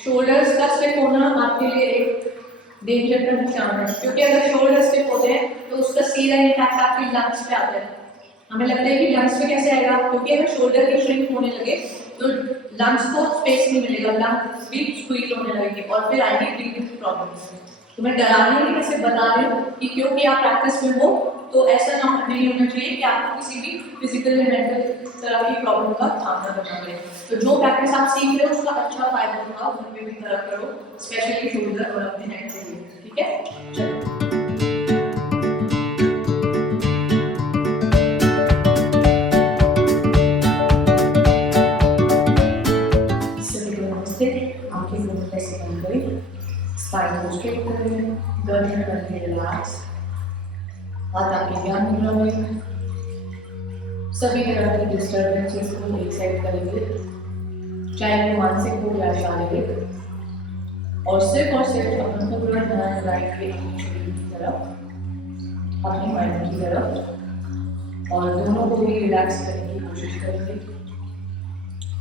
Shoulders का stiff होना आपके लिए एक डेंजर का निशान है, क्योंकि अगर शोल्डर स्टिफ होते हैं तो उसका सीधा इम्पैक्ट आपकी लंग्स पे आता है। हमें लगता है कि लंग्स पे कैसे आएगा, क्योंकि अगर शोल्डर की श्रिंक होने लगे तो लंग्स को स्पेस नहीं मिलेगा, लंग्स भी स्क्वीज होने लगेगी और फिर आएगी ब्रीथिंग प्रॉब्लम्स। तो मैं डराने के लिए सिर्फ बता रही हूँ कि क्योंकि आप प्रैक्टिस में हो तो ऐसा नहीं होना चाहिए कि आपको किसी भी फिजिकल या मेंटल तरह की प्रॉब्लम का सामना करना पड़े। तो जो प्रैक्टिस आप सीख रहे हो उसका अच्छा फायदा उठाओ, घर में भी करा करो, स्पेशली शोल्डर और अपने नेक के लिए। ठीक है, चलो। आंखें बंद कैसे बंद करें, स्पाइन को स्ट्रेट करें, गर्दन करके रिलैक्स, हाथ आपके ज्ञान मुद्रा में। सभी तरह की डिस्टर्बेंसेस को एक साइड करेंगे, चाहे वो मानसिक हो या शारीरिक, और सिर्फ अपना पूरा ध्यान लगाएंगे अपने शरीर की तरफ, अपने माइंड की तरफ, और दोनों को भी रिलैक्स करने की कोशिश करेंगे।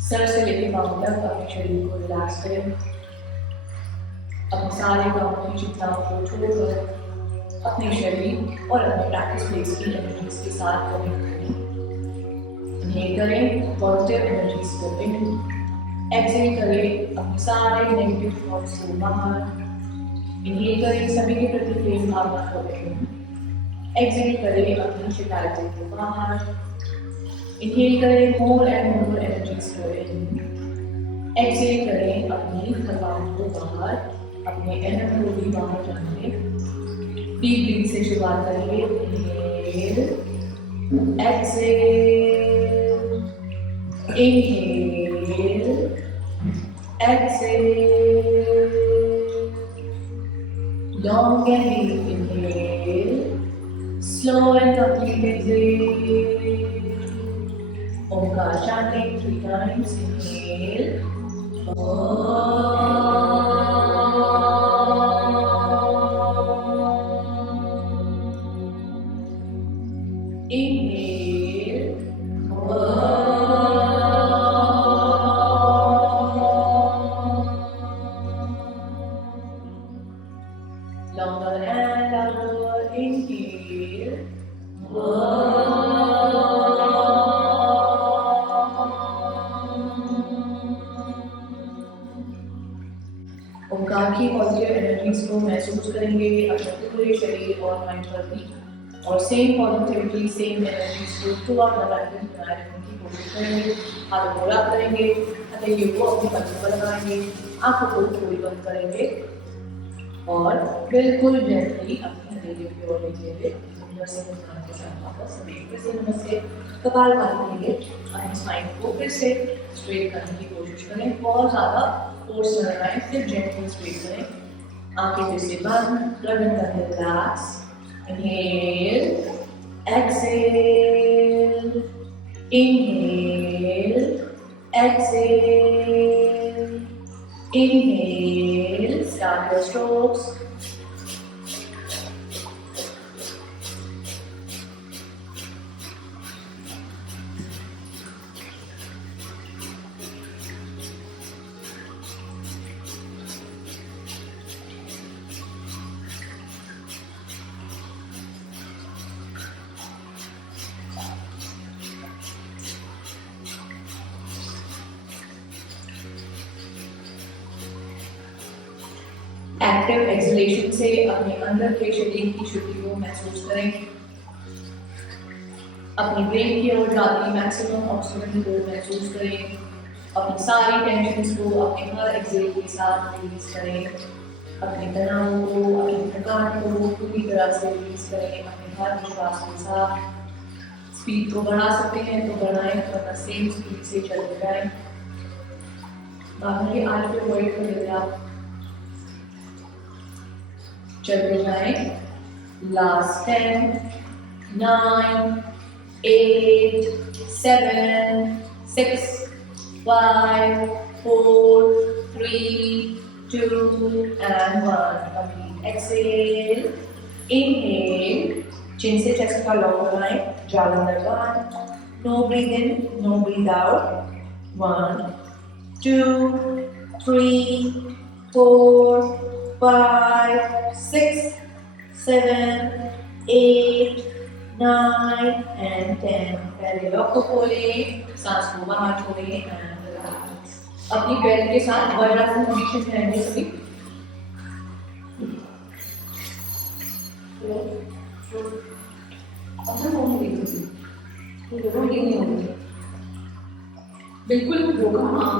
सर से लेकर पाँव तक अपने शरीर को रिलैक्स करें, अपने सारे कामों की चिंताओं को छोड़कर अपने शरीर और अपने प्रैक्टिस प्लेस की एनर्जीज के साथ कनेक्ट करें। इनहेल करें पॉजिटिव एनर्जीज को इन, एक्सहेल करें अपने सारे नेगेटिव थॉट्स को बाहर। इनहेल करें सभी के प्रति प्रेम भावना को इन, एक्सहेल करें अपनी शिकायतों को बाहर। इनहेल करें मोर एंड मोर एनर्जीज को इन, एक्सहेल करें अपनी थकान को बाहर, अपने एनर्जी को भी बाहर जाने। डीप ब्रीथ से शुरुआत करेंगे, inhale, exhale, inhale, exhale, long and deep inhale, slow and complete exhale. Omkar chanting 3 times. Inhale. Inhale. Longer and louder. Inhale. Omkar की पॉजिटिव एनर्जीज को महसूस करेंगे अपने पूरे शरीर और माइंड पर भी, और सेम पॉजिटिविटी सेम एनर्जीज को थ्रू आउट द प्रैक्टिस बनाए रखने की कोशिश करेंगे। हाथों को रब करेंगे, हथेलियों को अपने कंधों पर लगाएंगे, आंखों को थोड़ी बंद करेंगे और बिल्कुल जेंटली अपनी हथेलियों की ओर लेते हुए अंदर से मुस्कान के साथ वापस फिर से नमस्ते। कपालभाति के लिए अपनी स्पाइन को फिर से स्ट्रेट करने की कोशिश करें, बहुत ज़्यादा फोर्स न लगाएं, सिर्फ जेंटली स्ट्रेट करें। आंखें फिर से बंद, गर्दन करके relax. Inhale, exhale, inhale, exhale, inhale, start your strokes. Active acceleration से अपने अंदर के शरीर की शुद्धि को महसूस करें, अपनी ब्रेन की ओर जाती मैक्सिमम ऑक्सीजन को महसूस करें, अपनी सारी टेंशन्स को अपने हर एक्सहेल के साथ रिलीज करें, अपने तनाव को, अपनी थकान को पूरी तरह से रिलीज करें, अपने हर विश्वास के साथ। स्पीड को बढ़ा सकते हैं तो बढ़ाएं, वरना सेम स्पीड से चलते जाएं। बाहर के आज पे वर्ड को लेकर आप चलते जाएं। Last 10, 9, 8, 7, 6, 5, 4, 3, 2, and 1. Complete. Exhale. Inhale. Chin से chest का lock बनाएं. Jalandhar 1. No breathe in, no breathe out. 1, 2, 3, 4, 5, 6, 7, 8, 9 and 10. पहले लॉक को खोलें, सांस को बाहर छोड़ें and relax. अपनी बेल्ट के साथ वज्रासन पोजीशन में रहेंगे सभी. बिल्कुल होगा. हाँ,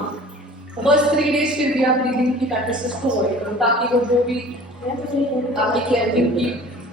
फर्स्ट 3 days फिर भी आप ब्रीदिंग की प्रैक्टिसेस को अवॉइड करो ताकि वो जो भी आपकी केयरिंग की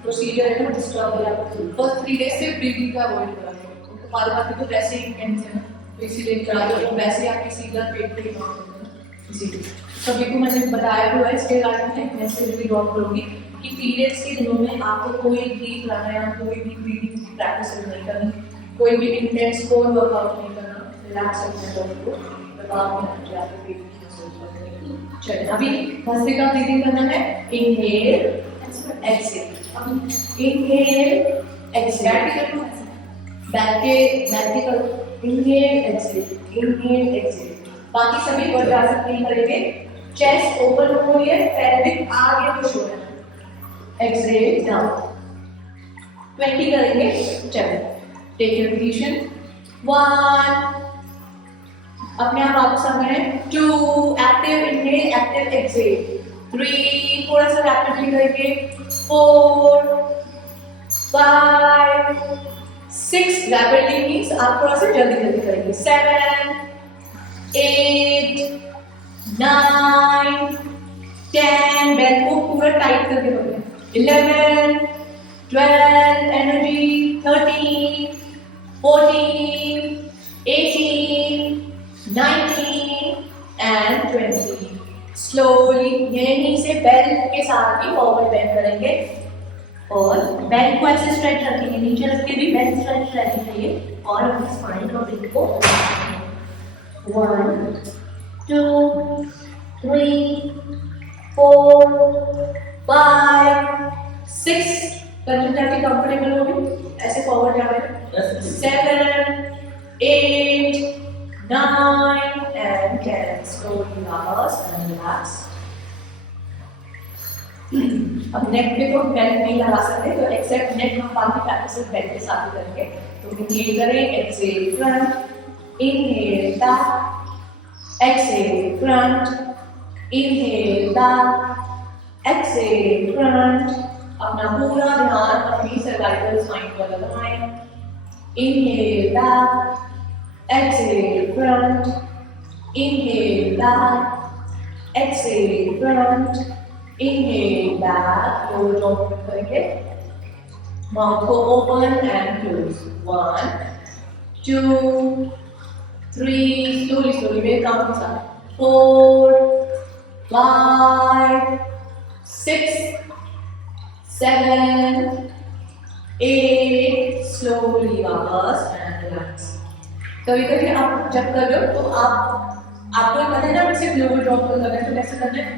प्रोसीजर है ना डिस्टर्ब हो जाए. फर्स्ट 3 days से ब्रीदिंग का अवॉइड करो. उनको बार-बार तो वैसे ही इंटेंस है ना, तो इसीलिए ज़्यादा वो वैसे आपकी सीधा पेट पे काम होता है. इसीलिए सभी को मैंने बताया हुआ है. इसके बारे में मैसेज भी ड्रॉप करूँगी कि पीरियड्स के दिनों में आपको कोई भी प्राणायाम, कोई भी ब्रीदिंग की प्रैक्टिस नहीं करनी, कोई भी इंटेंस कोर वर्कआउट नहीं करना. रिलैक्स अपने बॉडी को दबाव में रखिए. आपके पेट की मसल्स पर चलिए अभी भस्त्रिका ब्रीदिंग करना है. Inhale exhale. Inhale exhale. बैठ के करो. Inhale exhale, inhale exhale. बाकी सभी वज्रासन नहीं करेंगे. चेस्ट ओपन हो रही है, पेल्विक आगे पुश हो रहा है. Exhale down. 20 करेंगे. चलो टेक योर पोजीशन. 1 अपने आप वापस आ गए. 2 एक्टिव इनहेल, एक्टिव एक्सहेल. 3 थोड़ा सा रैपिडली करेंगे. 4 5 6 रैपिडली मीन्स आप थोड़ा सा जल्दी जल्दी करेंगे. 7 8 9 10 बेल्ट को पूरा टाइट करके पकड़ें. 11 12 एनर्जी. 13 14 18 19 and 20. स्लोली यहीं से बेल्ट के साथ ही फॉरवर्ड बेंड करेंगे और बेल्ट को ऐसे स्ट्रेच रखेंगे. नीचे रख के भी बेल्ट स्ट्रेच रहनी चाहिए और अपनी स्पाइन और हिप को 1 2 3 4 5 6 कंटिन्यू करके कंफर्टेबल हो गए. ऐसे फॉरवर्ड जा रहे हैं. 7 8 9 and 10. Slowly reverse and relax. अब नेक पे तो बेल्ट नहीं लगा सकते तो एक्सेप्ट नेक हम बाकी प्रैक्टिस बेल्ट के साथ ही करेंगे. तो इनहेल करें. Exhale front. Inhale back. Exhale front. Inhale back. Exhale front. अपना पूरा ध्यान अपनी सर्वाइकल स्पाइन पर लगाएं. Inhale back. Exhale front. Inhale back. Exhale front. Inhale back. Lower jaw करेंगे. Mouth को open and close. 1 2 3 slowly slowly मेरे काउंट के साथ. 4 5 6 7 8 slowly वापस and relax. कभी कभी आप जब कर रहे हो तो आपको पता है ना सिर्फ लोअर ड्रॉप कर रहे हैं तो कैसे करना है.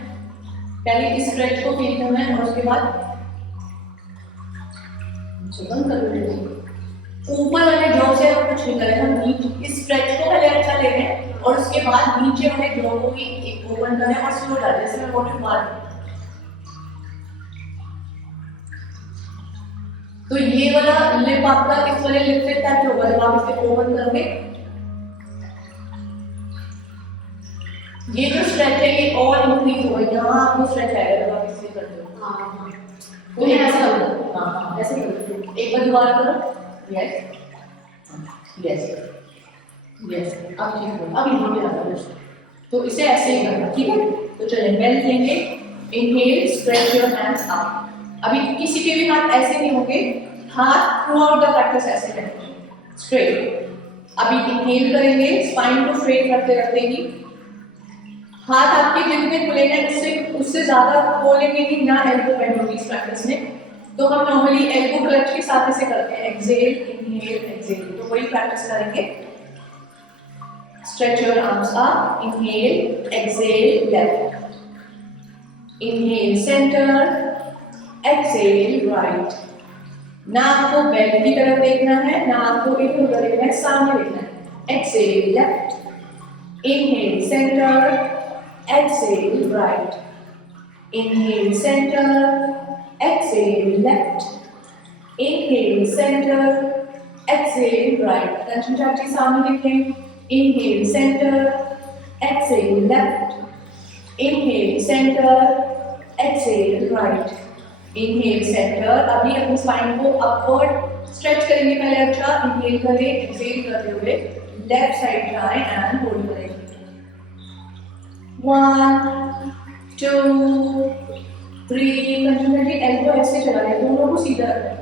पहले इस स्ट्रेच को फील करना है और उसके बाद बंद कर देंगे. ऊपर वाले जॉ से हम कुछ नहीं करें. हम नीचे इस स्ट्रेच को पहले अच्छा ले लें और उसके बाद नीचे वाले जॉ को भी एक ओपन करें और स्लो डालें. जैसे मैं बोलूँ मार. तो ये वाला लिप आपका इस वाले लिप से टच होगा जब आप इसे ओपन करोगे. ये जो स्ट्रेच है ये और इंक्रीज होगा. यहाँ आपको स्ट्रेच आएगा जब आप इसे करते हो. हाँ तो ये ऐसा होगा. हाँ ऐसे करो. एक बार दोबारा करो. Yes yes yes. अब ठीक है. अब यहाँ पे आता है. तो इसे ऐसे ही करना. ठीक है. तो चलिए बेल्ट लेंगे. Inhale stretch your hands up. अभी किसी के भी हाथ ऐसे नहीं होंगे. हाथ थ्रू आउट द प्रैक्टिस ऐसे रहेंगे स्ट्रेट. अभी इनहेल करेंगे. स्पाइन को स्ट्रेट रखते रखते ही हाथ आपके जितने खुलेंगे उससे ज्यादा खोलेंगे नहीं ना. एल्बो बेंड होगी इस प्रैक्टिस में. तो हम नॉर्मली एल्बो क्लच के साथ ऐसे करते हैं. Exhale inhale exhale. तो वही प्रैक्टिस करेंगे. Stretch your arms up. Inhale exhale left. Inhale centre. Exhale right. नाक को बेल्ट की तरफ देखना है. नाक को इधर उधर देखना है. सामने देखना है. Exhale left. Inhale centre. exhale right, inhale center, exhale left, inhale center, exhale right. Attention चाची सामने देखें, inhale center, exhale left, inhale center, exhale right, inhale center. अभी अपने स्पाइन को अपवर्ड स्ट्रेच करेंगे पहले. अच्छा, इनहेल करें, एक्सहेल करते हुए लेफ्ट साइड जाएं एंड होल्ड करें. 1 2 3. कंटिन्यूटी एल्बो ऐसे चला रहे, दोनों को सीधा रखें.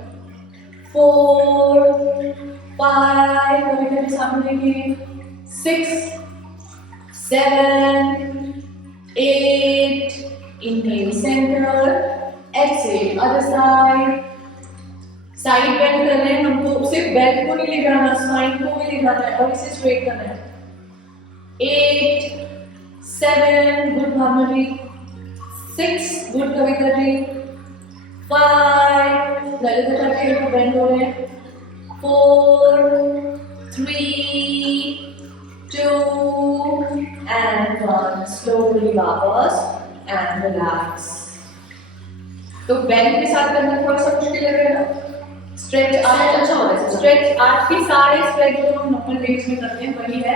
4 5. कभी कभी सामने देखिए. 6 7 8. Inhale centre, exhale other side. Side bend कर रहे हैं हमको, सिर्फ बेल्ट को नहीं ले जाना, स्पाइन को भी ले जाना है और इसे स्ट्रेट करना है. 8 7. गुड भावना. 6 गुड कविता जी. 5 ललिता चाची को बेंड हो रहे हैं. 4 3 2 and 1. स्लोली वापस एंड रिलैक्स. तो बेंड के साथ करना थोड़ा सा मुश्किल लगेगा. स्ट्रेच आज अच्छा हो रहा है. स्ट्रेच आज के सारे स्ट्रेच जो हम नॉर्मल वेज में करते हैं वही है,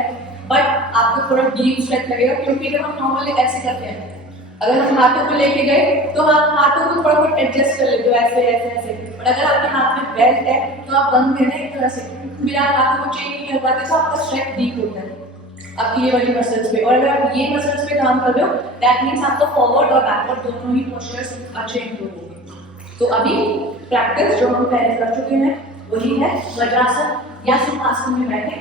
बट आपको थोड़ा डीप स्ट्रेच लगेगा क्योंकि जब हम नॉर्मली ऐसे करते हैं, अगर हम हाथों को लेके गए तो हम हाथों को थोड़ा बहुत एडजस्ट कर लेते हो ऐसे ऐसे ऐसे. बट अगर आपके हाथ में बेल्ट है तो आप बंद करें एक तरह से, बिना हाथों को चेंज नहीं कर पाते तो आपका स्ट्रेच डीप होता है आपकी ये वाली मसल्स पे. और अगर आप ये मसल्स पे काम कर रहे हो दैट मीन्स आपका फॉरवर्ड और बैकवर्ड दोनों ही पोस्चर्स अच्छे इंप्रूव होंगे. तो अभी प्रैक्टिस जो हम पहले कर चुके हैं वही है वज्रासन या सिंहासन में बैठे.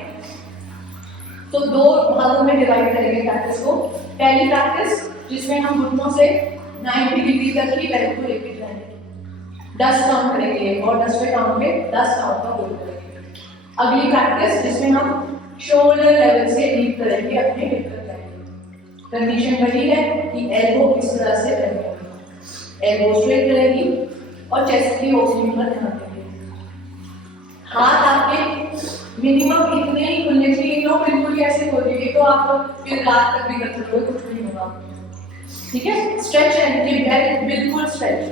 तो दो भागों में डिवाइड करेंगे प्रैक्टिस को. पहली प्रैक्टिस जिसमें हम घुटनों से 90 डिग्री तक की बेल्ट को लेके जाएंगे. 10 काउंट करेंगे और 10वें काउंट पे 10 काउंट का होल्ड करेंगे. अगली प्रैक्टिस जिसमें हम शोल्डर लेवल से लीड करेंगे अपने हिप तक. कंडीशन वही है कि एल्बो इस तरह से रहेगी, एल्बो स्ट्रेट रहेगी और चेस्ट की ओपनिंग पर ध्यान देंगे. हाथ आपके मिनिमम इतने ही खुलने चाहिए. नो बिल्कुल ऐसे खोलिए तो आप फिर रात तक भी कर सकते हो, कुछ नहीं होगा. ठीक है. स्ट्रेच एंड के बैक बिल्कुल स्ट्रेच.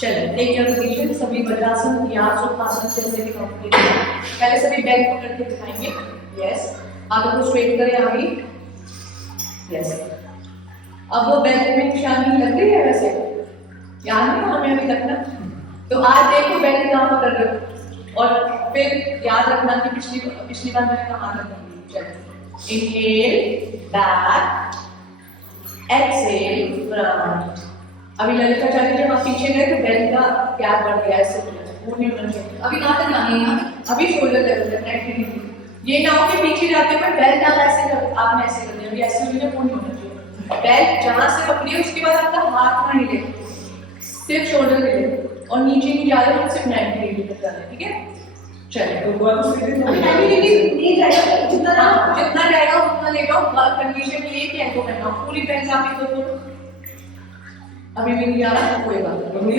चलिए टेक योर पोजीशन. सभी वज्रासन या सुखासन जैसे भी कंप्लीट. पहले सभी बैक पकड़ के दिखाएंगे. यस. हाथों को स्ट्रेट करें आगे. यस. अब वो बेल्ट में निशानी लग रही है वैसे याद है हमें अभी तक ना. तो आज देखो बेल्ट कहाँ पकड़ रहे हो और फिर याद रखना कि पिछली बार मैंने कहा था. चलिए इनहेल बैक, एक्सहेल फ्रंट. अभी ललिता चाची जब आप पीछे गए तो बेल्ट का गैप बढ़ गया ऐसे वो नहीं होना चाहिए. अभी कहाँ तक जानी है? अभी शोल्डर लेवल तक नेक. ये ना हो कि पीछे जाते हुए बेल्ट आप ऐसे कर, आपने ऐसे कर दिया. अभी ऐसे वो नहीं होना चाहिए. बेल्ट जहाँ से पकड़ी उसके बाद आपका हाथ ना हिले, सिर्फ शोल्डर हिले और नीचे नहीं जा रहे, सिर्फ 90 डिग्री तक जा रहे. ठीक है. चलिए जितना जाएगा उतना ले जाओ. कंडीशन ये कि एल्बो करना पूरी बेल्ट आप ही करो. अभी भी नहीं जा रहा कोई बात नहीं,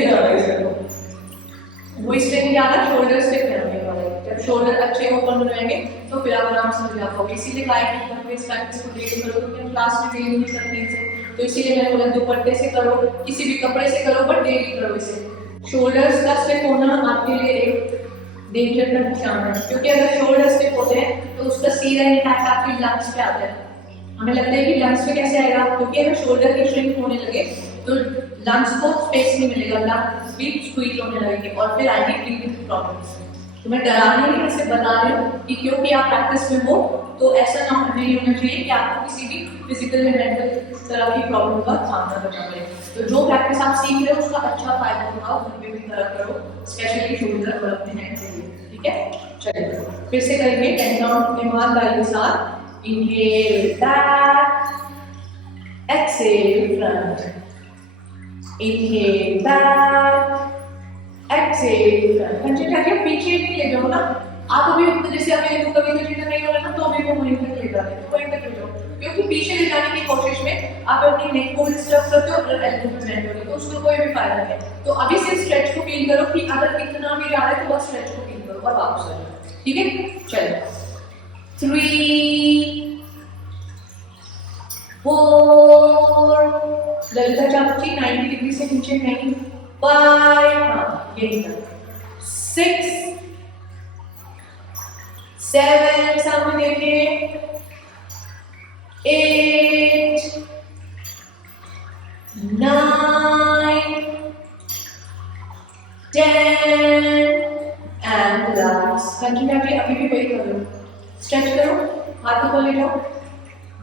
वो इसलिए नहीं जा रहा, शोल्डर से करने वाला है. जब शोल्डर अच्छे ओपन रहेंगे तो फिर आप आराम से जा पाओगे. इसीलिए गाइड करते इस प्रैक्टिस को डेली करो क्योंकि क्लास में डेली नहीं करते इसे. तो इसीलिए मैंने बोला दुपट्टे से करो, किसी भी कपड़े से करो, बट डेली करो इसे. शोल्डर्स का स्टिफ होना आपके लिए एक डेंजर का निशान है क्योंकि अगर शोल्डर स्टिफ होते हैं तो उसका सीधा इम्पैक्ट आपके लंग्स पे आता है. हमें लगता है कि लंग्स पे कैसे आएगा क्योंकि अगर शोल्डर की श्रिंक होने लगे तो लंग्स को स्पेस नहीं मिलेगा, लंग्स भी स्क्वीज होने लगेंगे और फिर आएगी ब्रीथिंग प्रॉब्लम्स. तो मैं डराने नहीं ऐसे बता रही हूँ कि क्योंकि आप प्रैक्टिस में हो तो ऐसा ना नहीं होना चाहिए कि आपको किसी भी फिजिकल या मेंटल तरह की प्रॉब्लम का सामना करना पड़े. तो जो प्रैक्टिस आप सीख रहे हो उसका अच्छा फायदा उठाओ, घर पे भी करा करो, स्पेशली शोल्डर और अपने नेक के लिए. ठीक है. चलिए फिर से करेंगे 10 काउंट ईमानदारी के साथ. Inhale back, exhale front. Inhale back, exhale front. Continue करके पीछे नहीं ले जाओ ना. आप अभी जैसे अभी कभी तो चीजें नहीं हो रहा ना तो अभी वो वहीं तक ले जाते हैं, वहीं तक ले जाओ क्योंकि पीछे ले जाने की कोशिश में आप अपनी नेक को डिस्टर्ब करते हो और एल्बो पे बेंड हो रहे हो तो उसको कोई भी फायदा नहीं. तो अभी सिर्फ स्ट्रेच को फील करो कि अगर इतना भी जा रहा है तो बस स्ट्रेच को फील करो और वापस आ जाओ. ठीक है. चलो 3 4 ललिता चाची 90 डिग्री से नीचे नहीं, 5, हाँ यही तक, 6, 7, सामने देखिए, 8, 9, 10 and relax. कंटिन्यूअसली अभी भी वही करो, स्ट्रेच करो, हाथ को ले जाओ,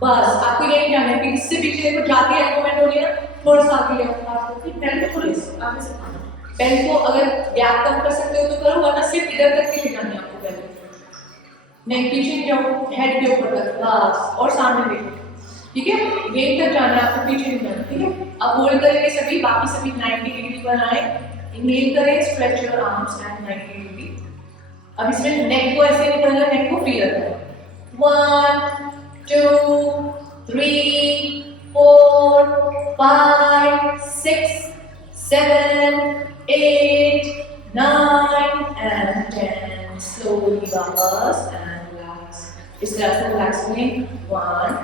बस आपको यही जाना है कि इससे पीछे देखो जाके एलिमेंट हो गया, थोड़ा सा आगे ले आओ आपको, फिर बेल्ट को थोड़ी आगे से खाना, बेल्ट को अगर गैप कम कर सकते हो तो करो, वरना सिर्फ इधर तक के ले जाना है आपको बेल्ट, नेक पीछे जाओ, हेड के ऊपर तक, बस, और सामने देखो, ठीक है, यही तक जाना है आपको, पीछे नहीं जाना, ठीक है। अब होल्ड करेंगे सभी, बाकी सभी 90 डिग्री पर आए, इनहेल करें, stretch your arms at 90 degree. अब इसमें नेक को ऐसे नहीं करना, नेक को फ्री रखना है, 1, 2, 3, 4, 5, 6, 7, 8, 9 and 10. Slowly वापस and relax. इस तरह से relax करें, 1,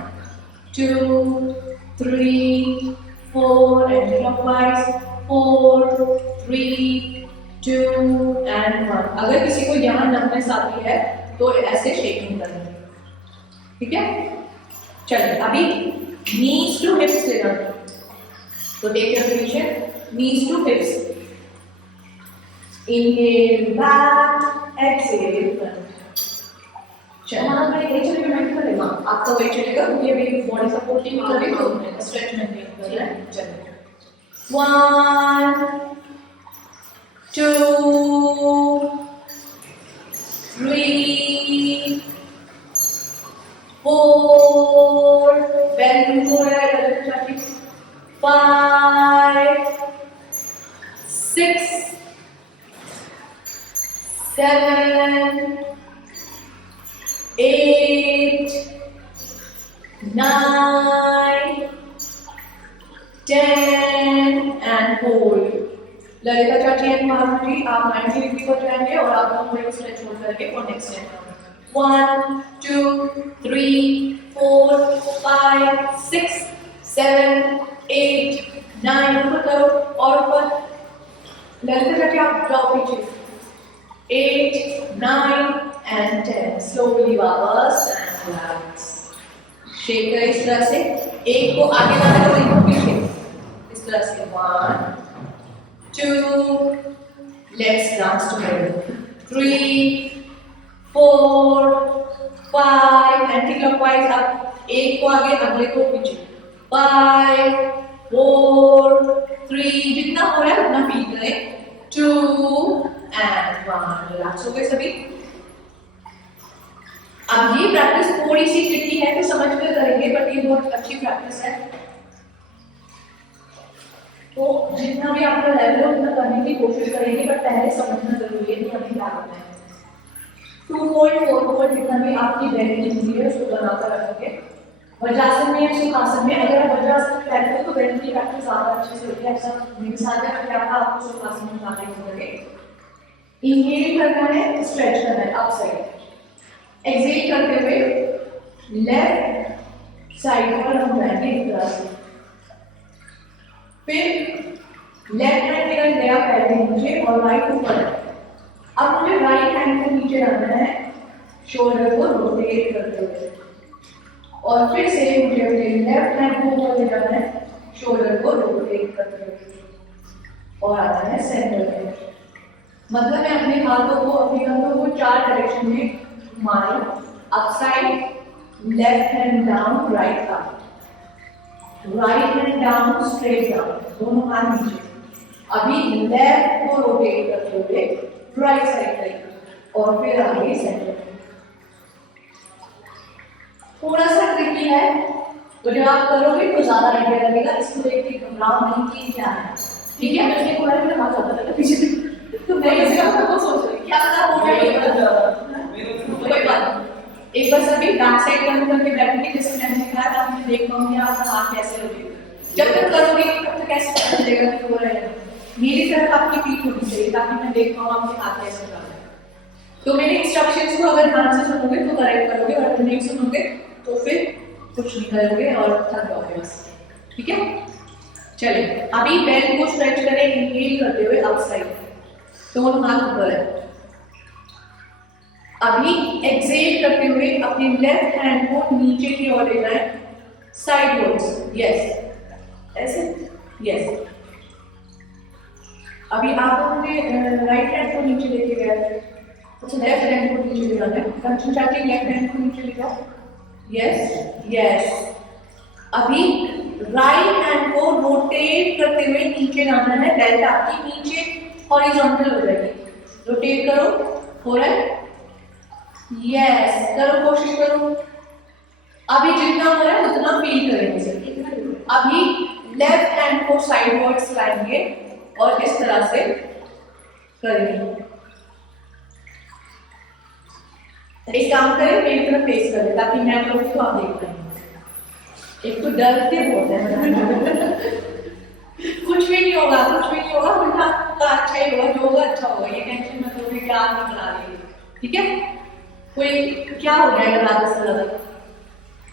2, 3, 4 and clockwise, 4, 3, 2 and 1. अगर किसी को यहाँ numbness आती है तो ऐसे शेकिंग करें, ठीक है। चलिए अभी knees to hips ले जाते हैं, तो take your position, knees to hips, inhale back, exhale front। हमारा भाई वही चलेगा, मैं क्या करेगा, आपका वही चलेगा क्योंकि अभी बॉडी सपोर्ट की कर रही तो स्ट्रेच मेंटेन कर रहे हैं। चलिए 1, 2, 3, 4, बेंड हो रहा है, 5, 6, 7, 8, 9, 10 and hold। ललिता चाची एंड माधुरी आप 90 डिग्री पर जाएंगे और आप दोनों को स्ट्रेच होल्ड करके और नेक्स्ट स्टेप 1, 2, 3, 4, 5, 6, 7, 8, 9 ऊपर करो और ऊपर। ललिता चाची आप जाओ पीछे, 8, 9 and 10। स्लोली वापस and relax। शेक करें इस तरह से, एक को आगे लाना है और एक को पीछे, इस तरह से 1, 2, let's dance together, 3, 4, 5 एंटी-क्लॉकवाइज। अब एक को आगे अगले को पीछे, 5, 4, 3, जितना हो रहा है उतना फील करें, 2 and 1। रिलैक्स हो गए सभी। अब ये प्रैक्टिस थोड़ी सी ट्रिकी है तो समझ कर करेंगे, बट ये बहुत अच्छी प्रैक्टिस है, तो जितना भी आपका लेवल है उतना करने की कोशिश करेंगे, बट पहले समझना जरूरी है कि हमें क्या करना है। 2 फोल्ड 4 फोल्ड जितना भी आपकी बेल्ट होती है उसको बनाकर रखोगे। वज्रासन में या सुखासन में, अगर आप वज्रासन में बैठते हो तो बेल्ट की प्रैक्टिस ज्यादा अच्छे से होती है। ऐसा मेरे साथ है कि आपको सुखासन में जाने की जरूरत। इनहेल करना है, स्ट्रेच करना है अप साइड, एक्सहेल करते हुए लेफ्ट साइड पर हम जाएंगे इस तरह से, फिर लेफ्ट हैंड मेरा गया पैर के नीचे और राइट ऊपर। अब मुझे राइट हैंड को नीचे रखना है, शोल्डर को रोटेट करते हुए, और फिर से मुझे अपने लेफ्ट हैंड को ऊपर ले जाना है, शोल्डर को रोटेट करते हुए, और आना है सेंटर में। मतलब मैं अपने हाथों को, अपने कंधों को 4 डायरेक्शन में घुमा रही हूं, up side, left hand down, right up, right hand down, straight down, दोनों हाथ नीचे। अभी लेफ्ट को रोटेट करते हुए राइट साइड तक और फिर आगे सेंटर में। थोड़ा सा ट्रिकी है, तो जब आप करोगे तो ज्यादा आइडिया लगेगा। इसको देख के घबराओ नहीं कि क्या है, ठीक है। मैं को बारे में हाथ आता था पीछे, तो मैं ऐसे आपको सोच रही क्या पता हो जाए, कोई बात। एक बार सभी बैक साइड टर्न करके बैठेंगे, जैसे मैंने दिखाया था, आपने देख पाओगे आपका हाथ कैसे लगेगा। जब तक करोगे तब तक कैसे पता चलेगा कि हो रहा है। मेरी तरफ आपकी पीठ होनी चाहिए ताकि मैं देख पाऊँ आपके हाथ कैसे लग रहा है। तो मेरे इंस्ट्रक्शंस को अगर ध्यान से सुनोगे तो करेक्ट करोगे, और अगर नहीं सुनोगे तो फिर कुछ नहीं करोगे और थक जाओगे बस, ठीक है। चलिए अभी बेल्ट को स्ट्रेच करें इनहेल करते हुए अप साइड, दोनों हाथ ऊपर है। अभी एक्सेल करते हुए अपनी लेफ्ट हैंड को नीचे की ओर ले जाएं, साइडवर्ड्स, यस ऐसे, यस। अभी आप अपने राइट हैंड को नीचे लेके गए, अच्छा लेफ्ट हैंड को नीचे ले जाना है, कंसंट्रेटिंग लेफ्ट हैंड को नीचे ले जाओ, यस यस। अभी राइट हैंड को रोटेट करते हुए नीचे लाना है, बेल्ट आपकी नीचे हॉरिजॉन्टल हो जाएगी, रोटेट करो, हो रहा है, यस करो, कोशिश करो। अभी जितना हो रहा है उतना फील करेंगे। अभी लेफ्ट हैंड को साइडवर्ड्स लाएंगे और इस तरह से करेंगे। एक काम करें, मेरी तरफ फेस करें ताकि मैं करूँ तो आप देख पाएंगे। एक तो डरते बहुत है कुछ भी नहीं होगा, कुछ भी नहीं होगा, उल्टा अच्छा ही होगा, जो होगा अच्छा होगा, ये टेंशन मत लो कि आप नहीं बना रही, ठीक है। कोई क्या हो जाएगा ज्यादा से ज्यादा,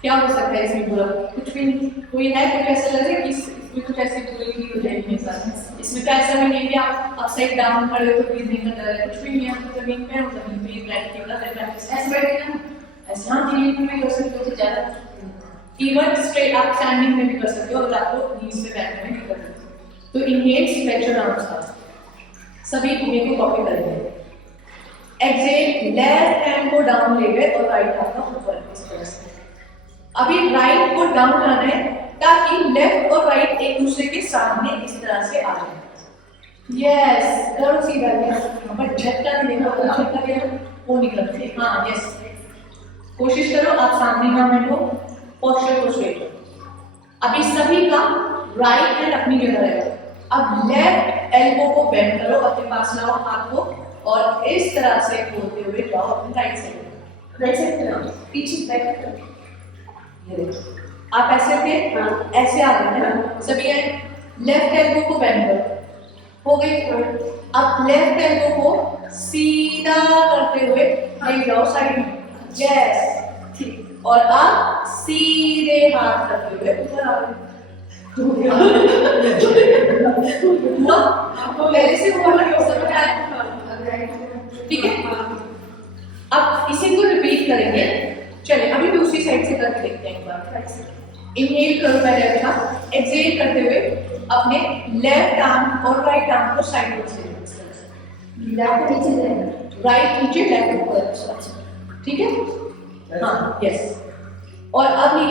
क्या हो सकता है इसमें बुरा, कुछ भी नहीं। कोई है कुछ ऐसा लग रहा है कि इसमें कुछ ऐसी बुरी नहीं हो जाएगी मेरे साथ, इसमें क्या ऐसा नहीं कि आप अपसाइड डाउन खड़े हो तो ब्रीदिंग का डर है, कुछ भी नहीं है। आपको जमीन पे हो, जमीन पे ब्रेथ की प्रैक्टिस ऐसे बैठे ना, ऐसे हाँ धीरे धीरे कर सकते हो, तो ज्यादा इवन स्ट्रेट आप स्टैंडिंग में भी कर सकते हो अगर आपको नीज पे बैठने में दिक्कत है। तो inhale stretch your arms out, सभी इन्हें को कॉपी करेंगे। एक्सहेल लेफ्ट हैंड को डाउन ले गए और राइट हाथ को ऊपर, इस तरह से। अभी राइट को डाउन लाना है ताकि लेफ्ट और राइट एक दूसरे के सामने इस तरह से आ जाए, यस करो सीधा, बट झटका नहीं देना, झटका देना वो निकलते, हाँ यस कोशिश करो आप सामने ना बैठो, पोस्चर को स्ट्रेट करो। अभी सभी का राइट हैंड अपनी जगह रहेगा। अब लेफ्ट एल्बो को बेंड करो, अपने पास लाओ हाथ को और इस तरह से खोलते हुए जाओ अपनी राइट साइड, राइट साइड पे लाओ, पीछे बैक करो, ये देखो आप ऐसे थे, हाँ ऐसे आ गए ना सभी है। लेफ्ट एल्बो को बेंड करो, हो गई। अब लेफ्ट एल्बो को सीधा करते हुए ले जाओ साइड में, यस ठीक। और आप सीधे हाथ करते हुए ऊपर आ गए, आपको पहले से हुआ ना, समझ आया, ठीक है। अब इसी को रिपीट करेंगे। चलिए अभी दूसरी साइड से करके देखते हैं एक बार। इनहेल करो पहले, अच्छा एक्सहेल करते हुए अपने लेफ्ट आर्म और राइट आर्म को साइड में से लेफ्ट नीचे, राइट नीचे, लेफ्ट ऊपर, ठीक है हाँ यस। और अभी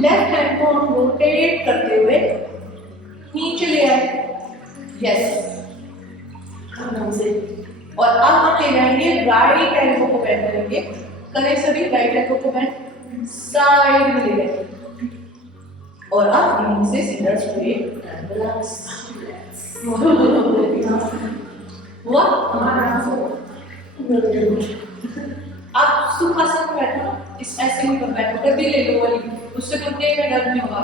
लेफ्ट हैंड को हम रोटेट करते हुए नीचे ले आए, यस। और अब हम ले जाएंगे राइट एल्बो को बेंड करेंगे, करें सभी राइट एल्बो को बेंड, साइड में ले जाएंगे और अब नीचे से सीधा स्ट्रेट रिलैक्स हुआ। आप सुखासन में बैठो ना, इस ऐसे ही पर बैठो, गद्दी ले लो वाली, उससे घुटने में दर्द नहीं होगा।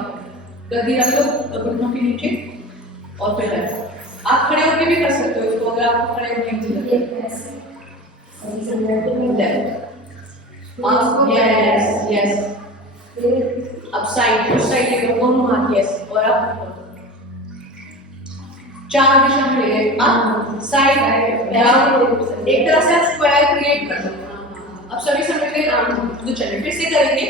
गद्दी रख लो घुटनों के नीचे और फिर बैठो। आप खड़े होकर भी कर सकते हो इसको, अगर आपको खड़े होने की जरूरत है। यस अब साइड उस साइड ले लो दोनों हाथ, यस। और आप चार दिशा में ले गए, आप साइड डाउन, एक तरह से आप स्क्वायर क्रिएट कर सकते हो। अब सभी समझ गए ना, तो चलिए फिर से करेंगे।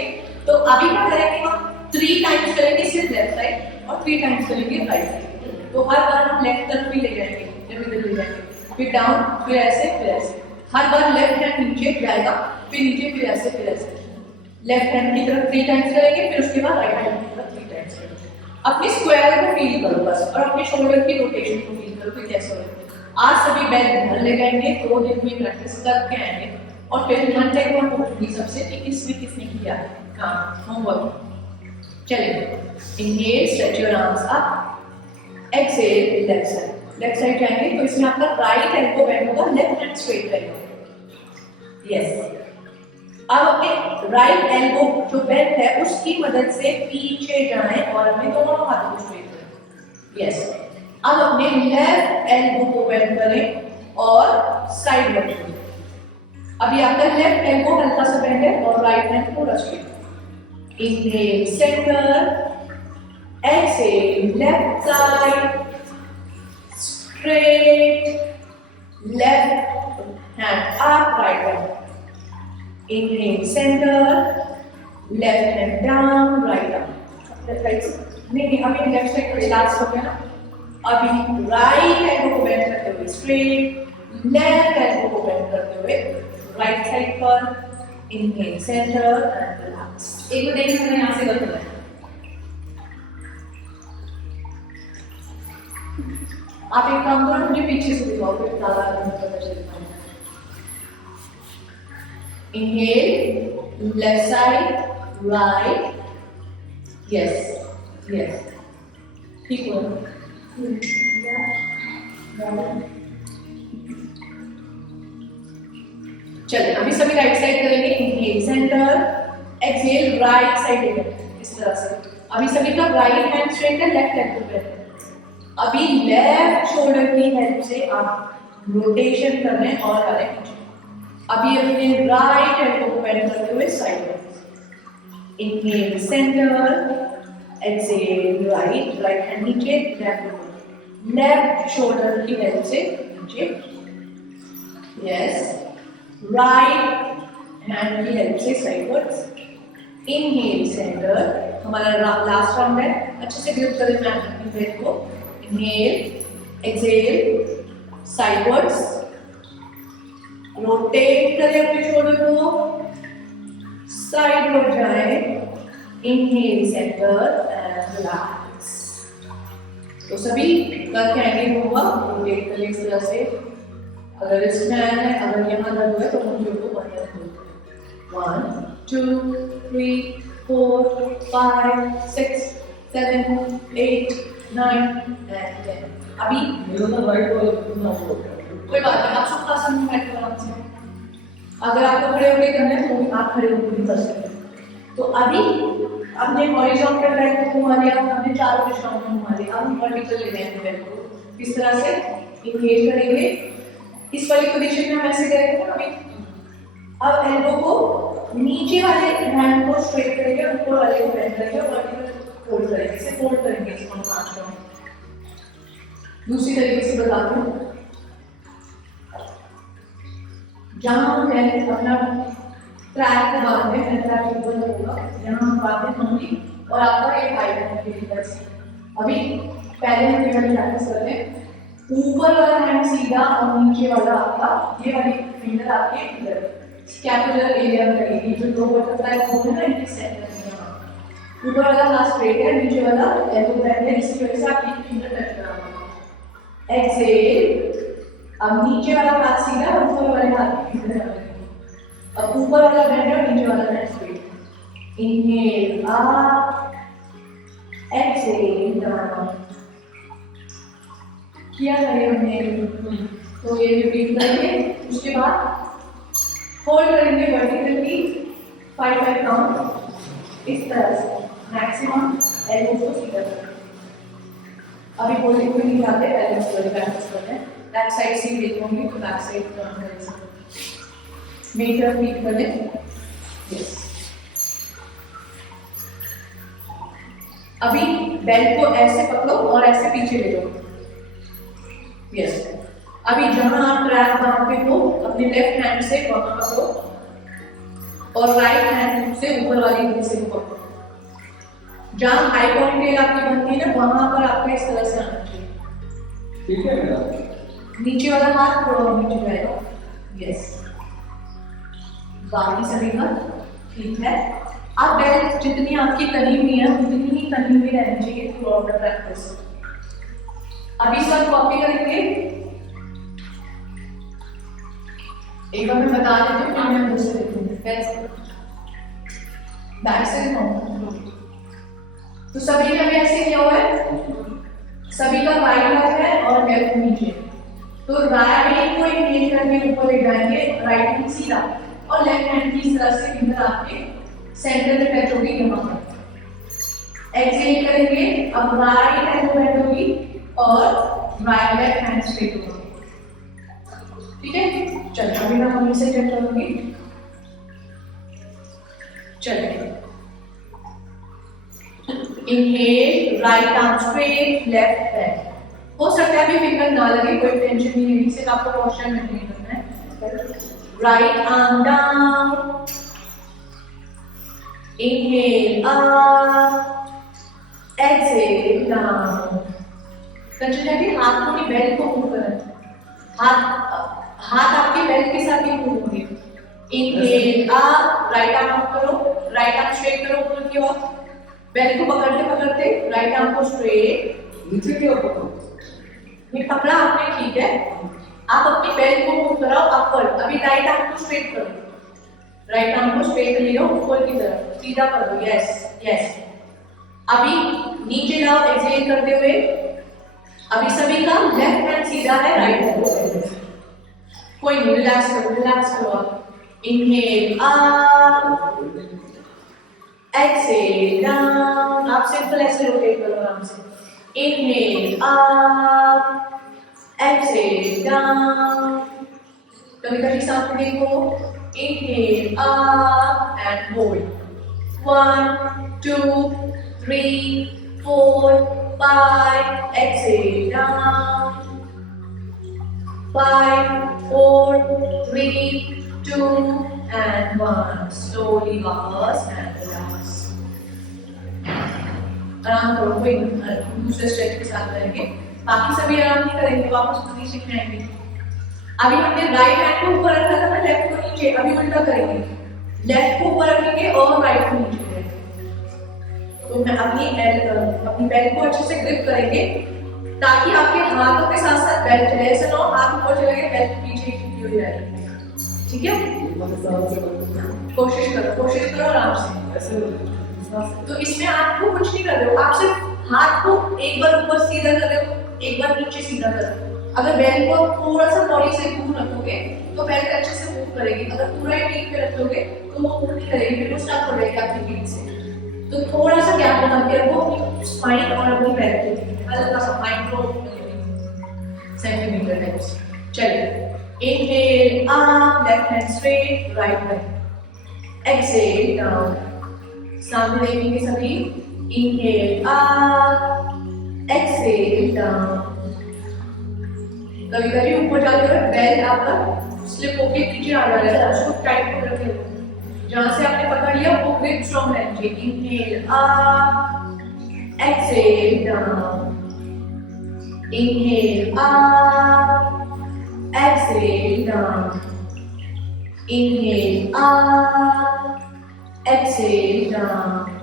तो अभी क्या करेंगे हम 3 टाइम्स करेंगे सिर्फ लेफ्ट साइड और 3 टाइम्स करेंगे राइट साइड। तो हर बार हम लेफ्ट तरफ भी ले जाएंगे, जब इधर ले जाएंगे, फिर डाउन, फिर ऐसे, फिर ऐसे। हर बार लेफ्ट हैंड नीचे जाएगा, फिर नीचे, फिर ऐसे, फिर ऐसे। लेफ्ट हैंड की तरफ 3 टाइम्स करेंगे, फिर उसके बाद राइट हैंड की तरफ 3 टाइम्स करेंगे। अपने स्क्वायर को फील करो बस, और अपने शोल्डर की रोटेशन को फील करो कि कैसे हो रहा है। आज सभी बेल्ट घर ले जाएंगे, 2 दिन में प्रैक्टिस करके आएंगे और फिर मंडे को हम पूछूंगी सबसे कि इसमें किसने किया काम, होमवर्क। चलिए inhale stretch your arms up, exhale left side जाएंगे, तो इसमें आपका राइट एल्बो बेंड होगा, लेफ्ट हैंड स्ट्रेट रहेगा, यस। अब अपने राइट एल्बो जो बेंड है उसकी मदद से पीछे जाएं और अपने दोनों हाथों को स्ट्रेट करें, यस। अब अपने लेफ्ट एल्बो को बेंड करें और साइड बेंड करें। अभी आपका लेफ्ट एल्बो हल्का सा बेंड है और राइट हैंड पूरा straight. Inhale centre, Exhale, left side, straight, left hand up, right hand. Inhale, center, left hand down, right down. Right. नहीं अभी लेफ्ट साइड को रिलैक्स हो गया ना. अभी राइट एल्बो को बेंड करते हुए स्ट्रेट, लेफ्ट एल्बो को बेंड करते हुए राइट साइड पर. Inhale centre and relax. एक मिनट हमें यहाँ से करना है. आप एक काम करो, मुझे पीछे से दिखाओ फिर ज़्यादा पता चलेगा. Inhale left side right. Yes yes ठीक हो. चलिए अभी सभी राइट साइड करेंगे. Inhale centre, exhale right side इस तरह से. अभी सभी का राइट हैंड स्ट्रेट है, लेफ्ट हैंड ऊपर है. अभी लेफ्ट शोल्डर की हेल्प से आप रोटेशन कर रहे हैं और आ रहे हैं. अभी अपने राइट हैंड को बेंड करते हुए साइड में. Inhale centre, exhale right, right hand नीचे, लेफ्ट शोल्डर की हेल्प से नीचे. यस, राइट हैंड की हेल्प से साइडवर्ड्स. Inhale centre. हमारा लास्ट राउंड है. अच्छे से ग्रिप करें मैं अपनी ब्रेथ को. Inhale, exhale, साइडवर्ड्स. रोटेट करें अपने शोल्डर को, साइडवर्ड जाए. Inhale centre and relax. तो सभी करके आएंगे होगा. रोटेट करें इस तरह से. अगर इसमें है, अगर यहाँ दर्द है तो मुझे को बंद कर दो. 1 2 3 4 5 6 7 8 9 and 10. अभी कोई बात नहीं, आप सुखासन में बैठ कर आराम से. अगर आपको खड़े होकर करना है तो आप खड़े होकर भी कर सकते हैं. तो अभी हमने हॉरिजॉन्टल लाइन को घुमा लिया, हमने चारों दिशाओं में घुमा लिया. अब हम वर्टिकल ले लेंगे बैक को. इस तरह से इंगेज करेंगे. इस वाली पोजीशन में हम ऐसे करेंगे ना. अभी अब एल्बो को नीचे वाले हैंड को स्ट्रेट करेंगे, ऊपर वाले को बेंड करेंगे और वर्टिकल फोल्ड करेंगे. इसे फोल्ड करेंगे इसको 5 बार. दूसरी तरीके से बताती हूँ. जहाँ है अपना ट्रैक को बांधे, ट्रैक ऊपर होगा, यहाँ बांधे होंगी और आपका एक हाइट होगी. अभी पहले हम ये वाली प्रैक्टिस करते हैं. ऊपर वाला हैंड सीधा और नीचे वाला आपका ये वाली फिंगर आपके इधर स्कैपुलर एरिया में लगेगी. जो दो बटरफ्लाई होते हैं ना, इनके सेंटर में ऊपर वाला हाथ स्ट्रेट है, नीचे वाला एल्बो बेंड है. इसकी वजह से आपकी फिंगर टच कर रहा है. एक्सहेल. अब नीचे वाला हाथ सीधा और ऊपर वाले हाथ की फिंगर लगेगी. अब ऊपर वाला बेंड है और नीचे वाला bend straight. Inhale up, exhale down. किया है हमने. तो ये रिपीट करेंगे. उसके बाद होल्ड करेंगे वर्टिकली 5 काउंट इस तरह से. मैक्सिमम एल्बो को सीधा करें. अभी होल्डिंग को नहीं जाते, पहले हम प्रैक्टिस करते हैं. बैक साइड से देखोगे तो बैक साइड टर्न करें. मेरी तरफ पीक करें. यस. अभी बेल्ट को ऐसे पकड़ो और ऐसे पीछे ले जाओ. यस. अभी जहां आप ट्रैक बांधते हो अपने लेफ्ट हैंड से वहां पकड़ो और राइट हैंड से ऊपर वाली हिस्से को पकड़ो. जहां हाई पॉइंटेल आपकी बनती है ना, वहां पर आपको इस तरह से आना चाहिए. ठीक है बेटा. नीचे वाला हाथ थोड़ा नीचे जाएगा. यस. बाकी सभी का ठीक है. अब बेल्ट जितनी आपकी तनी हुई है उतनी ही तनी हुई रहनी चाहिए थ्रू आउट द प्रैक्टिस. अभी सब कॉपी करेंगे. एक बार मैं बता देती हूँ, फिर मैं दूसरे देखूंगी. बैक से दिखाऊंगा. तो सभी ने अभी ऐसे किया हुआ है. सभी का राइट हाथ है और लेफ्ट नीचे. तो राइट को इंगेज करके ऊपर ले जाएंगे, राइट हैंड सीधा और लेफ्ट हैंड की इस तरह से फिंगर आपके सेंटर में टच होगी यहाँ पर. एक्सहेल करेंगे. अब राइट हैंड बेंड होगी और राइट लेफ्ट हैंड स्ट्रेट होगा. ठीक है. चलिए अभी मैं मम्मी से चेक करूंगी. चलिए inhale, right arm straight, left hand. हो सकता है अभी फिंगर ना लगे, कोई टेंशन नहीं है, सिर्फ आपको पोस्चर मेंटेन करना है। Right arm down, inhale up, exhale down. Consider कि हाथ को भी बेल्ट को मूव करना, हाथ आपके बेल्ट के साथ ही मूव होंगे। Inhale up, right arm up करो, राइट आर्म स्ट्रेट करो ऊपर की ओर, बेल्ट को पकड़ते पकड़ते राइट आर्म को स्ट्रेट नीचे की ओर पकड़ो। ये पकड़ा आपने, ठीक है। आप अपनी बेल्ट को मूव कराओ अपवर्ड। अभी राइट आर्म को स्ट्रेट करो, राइट आर्म को स्ट्रेट ले लो ऊपर की तरफ, सीधा कर दो। Yes yes. अभी नीचे जाओ एक्सहेल करते हुए। अभी सभी का लेफ्ट हैंड सीधा है, राइट हैंड कोई नहीं, रिलैक्स करो, रिलैक्स करो आप। Inhale up, exhale down. आप सिंपल ऐसे रोटेट करो आराम से। Inhale up, exhale down. कभी कभी सामने देखो। Inhale up and hold. 1 2 3 4 5, exhale down. 5 4 3 2 and 1. Slowly reverse and relax. आराम करो, कोई दूसरे स्ट्रेच के साथ करेंगे। बाकी सभी आराम नहीं करेंगे, वापस खुद सीख जाएंगे। अभी हमने राइट हैंड को ऊपर रखा था ना, लेफ्ट को नीचे। अभी उल्टा करेंगे, लेफ्ट को ऊपर रखेंगे और राइट को नीचे करेंगे। तो मैं अपनी बेल्ट को अच्छे से ग्रिप करेंगे ताकि आपके हाथों के साथ साथ बेल्ट चले। ऐसा ना हो हाथ ऊपर चले गए, बेल्ट पीछे की हो जाएगी। ठीक है, कोशिश करो आराम से। तो इसमें आपको कुछ नहीं कर रहे हो, आप सिर्फ हाथ को एक बार ऊपर सीधा कर रहे हो, एक बार नीचे सीधा कर रहे हो। अगर बेल्ट को थोड़ा सा बॉडी से दूर रखोगे तो बेल्ट अच्छे से मूव करेगी। अगर पूरा ही ठीक पे रखोगे तो वो मूव नहीं करेगी, फिर वो स्टक हो जाएगी आपकी फीट से। तो थोड़ा सा गैप बना के रखो अपनी स्पाइन और अपनी बैक के, हल्का सा माइक्रो सेंटीमीटर टाइप्स। चलिए, inhale up, left hand straight, right hand, exhale down. सामने देखेंगे सभी। Inhale up, exhale down. कभी कभी ऊपर जाते हुए बेल्ट आपका स्लिप होके नीचे आ जा रहा है, उसको टाइट कर रखें। जहां से आपने पकड़ लिया वो ग्रिप स्ट्रॉन्ग रहनी चाहिए। Inhale up, exhale down. Inhale up, exhale down. Inhale up, exhale down.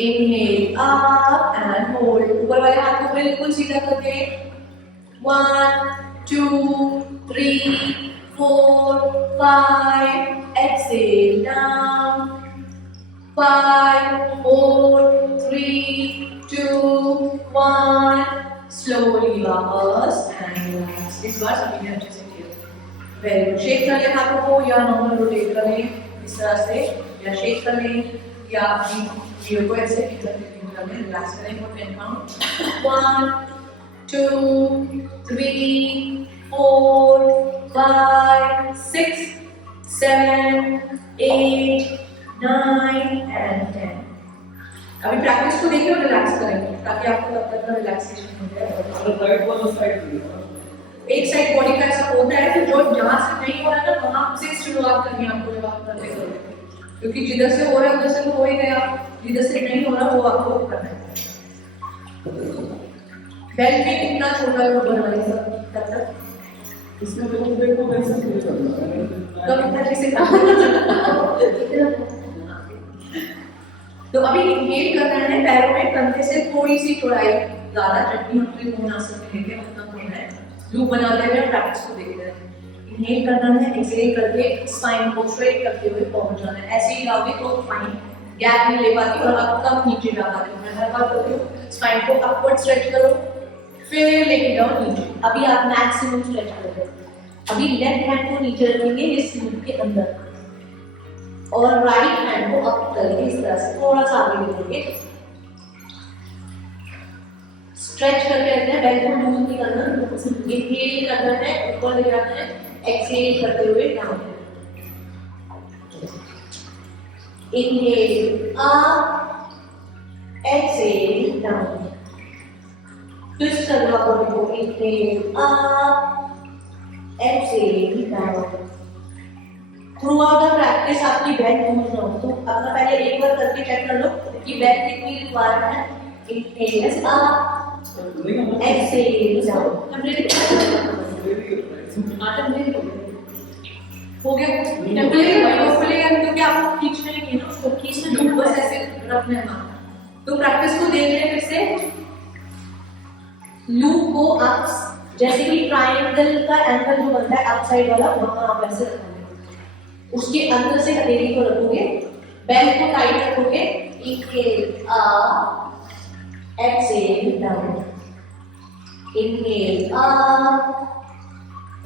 Inhale up and hold. ऊपर वाले हाथ को बिल्कुल सीधा करके 1 2 3 4 5, exhale down. 5 4 3 2 1. Slowly reverse and relax. इस बार सभी ने अच्छे से किया। Very good. शेक कर लें हाथों को या नॉर्मल रोटेट कर लें इस तरह से, या शेक कर लें या अपनी वीडियो को ऐसे कर लें, रिलैक्स करें फॉर 10 काउंट। 1 2 3 4 5 6 7 8 9 and 10। अभी प्रैक्टिस को देखिए और रिलैक्स करेंगे ताकि आपको तब तक रिलैक्सेशन हो जाए। एक साइड बॉडी का ऐसा होता है कि जो जहाँ से नहीं हो रहा है ना वहाँ से शुरुआत करनी है आपको जब आप करते हो, क्योंकि जिधर से हो रहा है उधर से तो हो ही गया, जिधर से नहीं हो रहा वो आपको करना है। बेल्ट में कितना छोटा लोग बना ले सब तब तक इसमें देखो वैसे शुरू करना है तो इतना जैसे तो अभी इनहेल करना है, पैरों में कंधे से थोड़ी सी चौड़ाई ज्यादा, चटनी उतनी मुंह ना सकते लेके उतना होना है। लूप बनाते हुए प्रैक्टिस को देखते हैं। इनहेल करना है, एक्सहेल करके स्पाइन को स्ट्रेट करते हुए पहुंच जाना है। ऐसे ही जाओगे तो स्पाइन गैप नहीं ले पाती और आप कम नीचे जा पाते हो। मैं हर बार करती हूँ, स्पाइन को अपवर्ड स्ट्रेच करो फिर लेके जाओ नीचे। अभी आप मैक्सिमम स्ट्रेच करोगे। अभी लेफ्ट हैंड को नीचे रखेंगे इस लूप के अंदर और राइट हैंड को अप करेंगे इस तरह से, थोड़ा सा आगे बढ़ेंगे। स्ट्रेच करके रखना है, बेल्ट को लूज नहीं करना। इनहेल करना है, ऊपर ले जाना है, एक्सहेल करते हुए down. Inhale up, down, twist कर लो बॉडी को, inhale up, exhale down. Through out the practice आपकी बैक मूव ना हो, तो अपना पहले एक बार करके चेक कर लो कि बैक कितनी रिक्वायर्ड है। Inhale up, exhale down. हो गया टेम्परेरी क्योंकि आपको खींचना ही है ना, उसको खींचना नहीं, बस ऐसे रखना है। तो प्रैक्टिस को देख रहे हैं फिर से। लूप को आप जैसे कि ट्रायंगल का एंगल जो बनता है अपसाइड वाला, वहां आप ऐसे रखोगे, उसके अंदर से हथेली को रखोगे, बेल्ट को टाइट रखोगे, inhale up, exhale down, inhale up,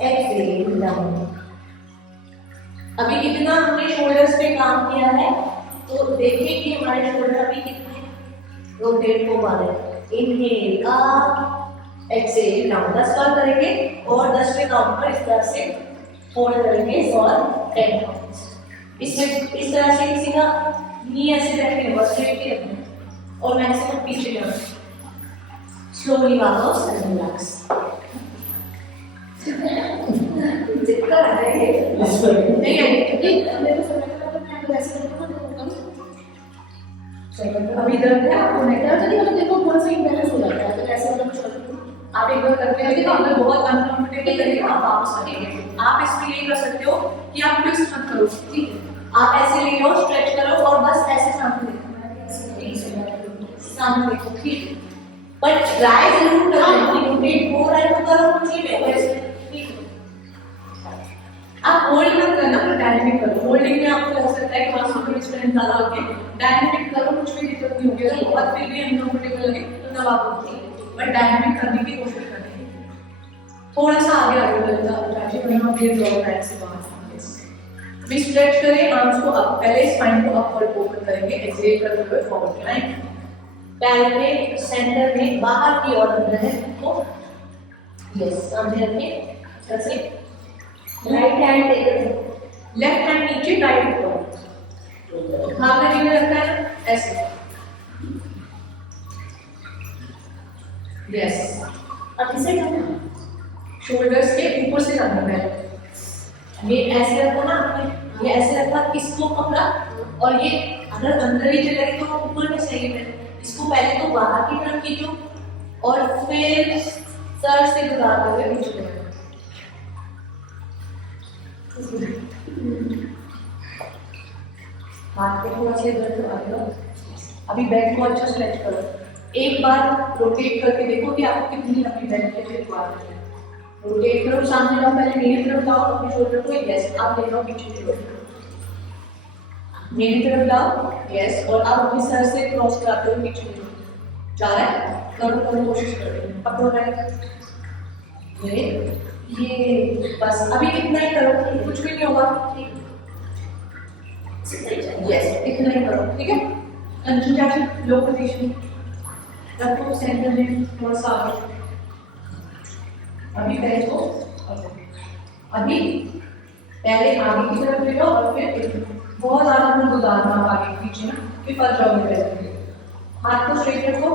exhale down. अभी कितना हमने शोल्डर्स पे काम किया है, तो देखिए कि हमारे शोल्डर अभी कितने रोटेट हो पा रहे हैं। Inhale up, exhale down. 10 बार करेंगे और 10 पे काउंट पर इस तरह से होल्ड करेंगे फॉर 10 काउंट्स। इसमें इस तरह से किसी का नी ऐसे बैठे और स्ट्रेट ही रखना और मैक्सिमम पीछे जाना। स्लोली वापस एंड रिलैक्स। जितना है नहीं अभी दर्द है आपको, नहीं दर्द नहीं, मतलब देखो थोड़ा सा इम्बैलेंस हो जाता है, तो ऐसे मतलब आप एक बार करके देखिए, अगर बहुत अनकंफर्टेबल लगेगा आप वापस करेंगे। आप इसमें ये कर सकते हो कि आप ट्विस्ट मत करो, ठीक है, आप ऐसे ले लो, स्ट्रेच करो और बस ऐसे सामने देखो, ठीक है, बट ट्राई जरूर करो। रोटेट हो रहा है तो करो कुछ नहीं, ठीक है। आप होल्ड मत करना, तो डायनेमिक करो। होल्डिंग में आपको लग सकता है कि वहां से स्ट्रेंथ ज्यादा होती है, डायनेमिक करो, कुछ भी दिक्कत नहीं होगी। अगर बहुत फिर भी अनकंफर्टेबल लगे तो तब आप उठिए, बट डायनेमिक करने की कोशिश करें। थोड़ा सा आगे बढ़ता ताकि वहां पे ड्रॉ बैक से बाहर भी स्ट्रेच करें आर्म्स को अप, पहले स्पाइन को अपवर्ड ओपन करेंगे, एक्सहेल करते हुए फॉरवर्ड लाइन, पैर में सेंटर में बाहर की ओर रखना है तो यस, सामने रखिए, ऐसे right hand take, left hand नीचे, राइट ऊपर, हाथ में नीचे रखना है ऐसे, यस। अब इसे करना शोल्डर्स के ऊपर से करना है, ये ऐसे रखा ना आपने, ये ऐसे रखा, इसको पकड़ा और ये अगर अंदर ही चले गए तो ऊपर में सही है। इसको पहले तो बाहर की तरफ खींचो और फिर सर से गुजारते हुए नीचे ले जाओ। हाथ को थोड़ा सा इधर करवा दो। अभी बैक को अच्छा स्ट्रेच करो, एक बार रोटेट करके देखो कि आपको कितनी लंबी बैक की रिक्वायरमेंट है। रोटेट करो, सामने जाओ, पहले मेरी तरफ लाओ अपने शोल्डर को, यस, आप ले लो पीछे की ओर, मेरी तरफ लाओ, यस, और आप अपने सर से क्रॉस कराते हुए पीछे की ओर जा रहा है, करो कोशिश करो, पकड़ो बैक, ये बस अभी इतना ही करो, कुछ भी नहीं होगा, यस, इतना ही करो, ठीक है। कंसंट्रेशन लो पोजीशन रखो, सेंटर में थोड़ा सा आगे, अभी पैर को अभी पहले आगे की तरफ ले लो और फिर बहुत ज्यादा मुंह गुजारना आगे पीछे ना, फिर फंस जाओगे पैर। हाथ को स्ट्रेट रखो,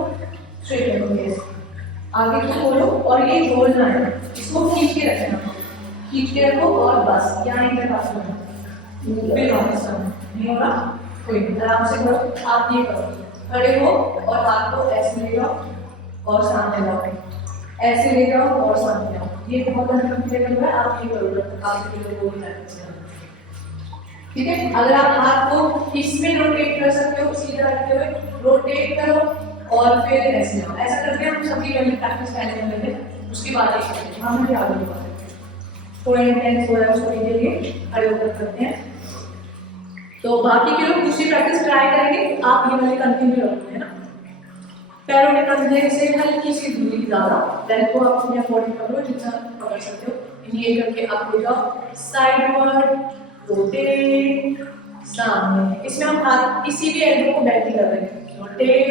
स्ट्रेट रखो, यस, आगे को खोलो और ये झोलना है, इसको खींच के रखना, खींच के रखो और बस यहाँ इधर पास होना, फिर वापस आना, नहीं हो रहा कोई आराम से करो। आप ये करो, खड़े हो और हाथ को ऐसे ले जाओ और सामने लाओ, ऐसे ले जाओ और सामने आओ, ये बहुत अनकंफर्टेबल है, आप ये करो, आपके लिए वो भी ठीक है। अगर आप हाथ को इसमें रोटेट कर सकते हो, सीधा रखते हुए रोटेट करो और फिर ऐसे आओ, ऐसा करके हम सभी पहले प्रैक्टिस करने लगे, उसके बाद एक करते हैं, हमें क्या आगे बढ़ते हैं, थोड़ा इंटेंस हो रहा है उसको के लिए खड़े होकर करते हैं। तो बाकी के लोग दूसरी प्रैक्टिस ट्राई करेंगे, आप ये वाले कंटिन्यू रखते हैं ना, पैरों के कंधे से हल्की सी दूरी ज्यादा, बैक को आप अपने अकॉर्डिंग पकड़ो, जितना पकड़ सकते हो, इन्हेल करके आप ले जाओ साइडवर्ड, रोटेट, सामने। इसमें हम हाथ किसी भी एल्बो को बेंड कर रहे हैं, रोटेट,